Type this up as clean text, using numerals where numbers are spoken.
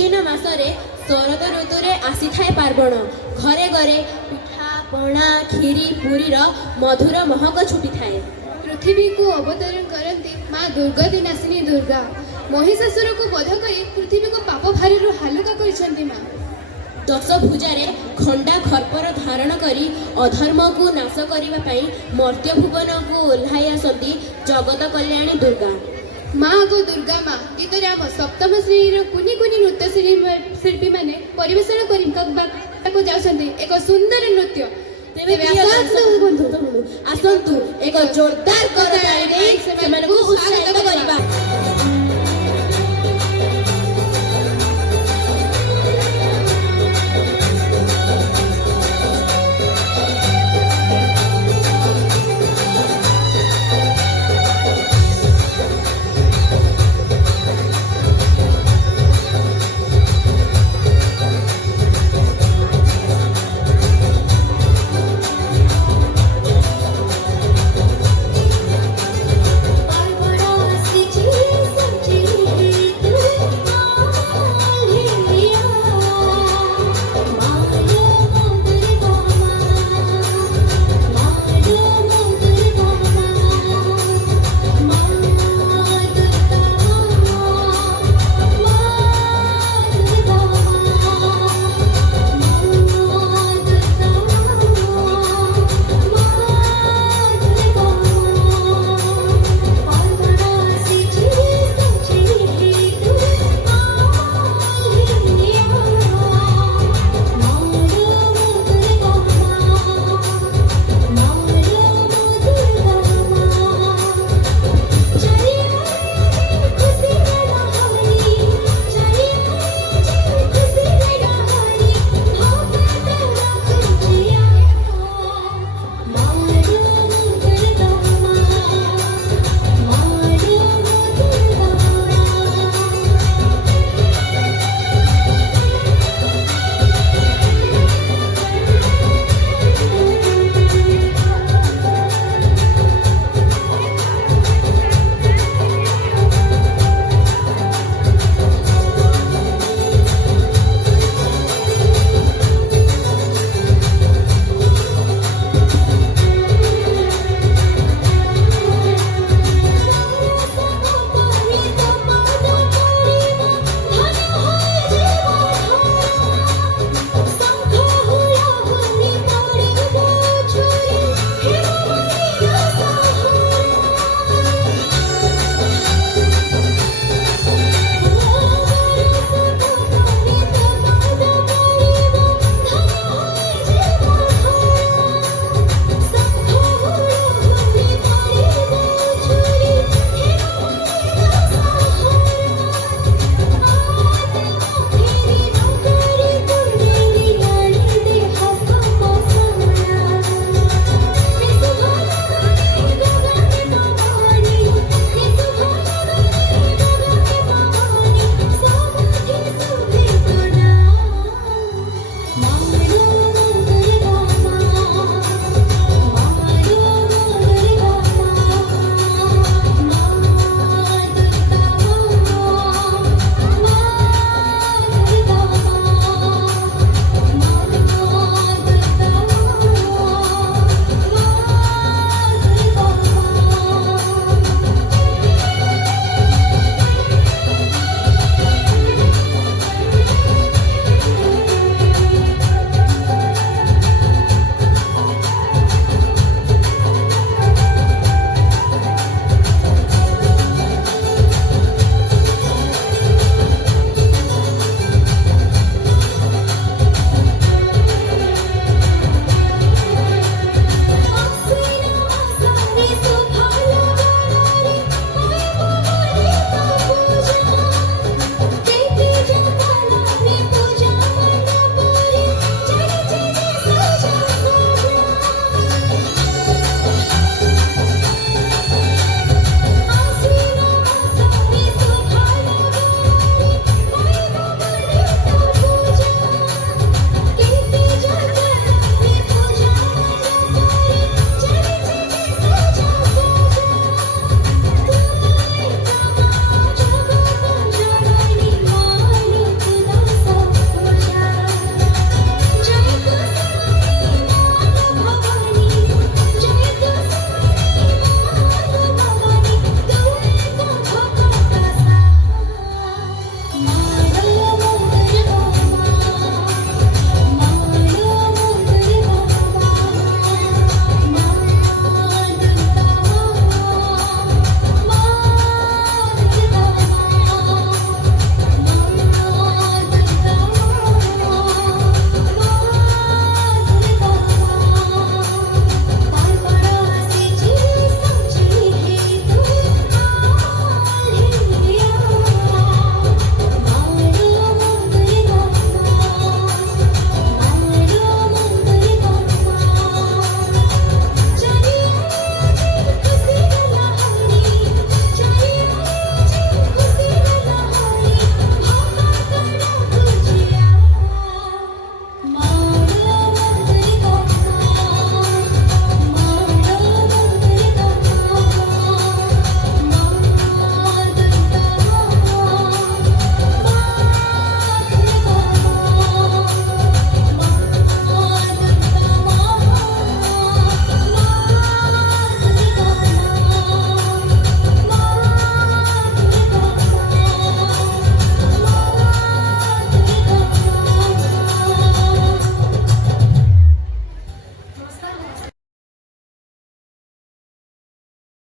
ଆଶ୍ୱିନ ମାସରେ ଶରତ ଋତୁରେ ଆସିଥାଏ ପାର୍ବଣ। ଘରେ ଘରେ ପିଠା ପଣା କ୍ଷୀରି ପୁରୀର ମଧୁର ମହକ ଛୁଟିଥାଏ। ପୃଥିବୀକୁ ଅବତରଣ କରନ୍ତି ମା ଦୁର୍ଗତି ନାସିନୀ ଦୁର୍ଗା। ମହିଷାସୁରକୁ ବଧ କରି ପୃଥିବୀକୁ ପାପ ଭାରରୁ ହାଲୁକା କରିଛନ୍ତି ମା। ଦଶଭୁଜାରେ ଖଣ୍ଡା ଖର୍ପର ଧାରଣ କରି ଅଧର୍ମକୁ ନାଶ କରିବା ପାଇଁ ମର୍ତ୍ତ୍ୟ ଭୁବନକୁ ଓହ୍ଲାଇ ଆସନ୍ତି ଜଗତ କଲ୍ୟାଣୀ ଦୁର୍ଗା। ମା ଗୋ ଦୁର୍ଗା ମା ଗୀତରେ ଆମ ସପ୍ତମ ଶ୍ରେଣୀର କୁନି କୁନି ନୃତ୍ୟ ଶିଳ୍ପୀମାନେ ପରିବେଷଣ କରିବାକୁ ଯାଉଛନ୍ତି ଏକ ସୁନ୍ଦର ନୃତ୍ୟ। ତେବେ ଆସନ୍ତୁ ଏକ ଜୋରଦାର କରତାଳି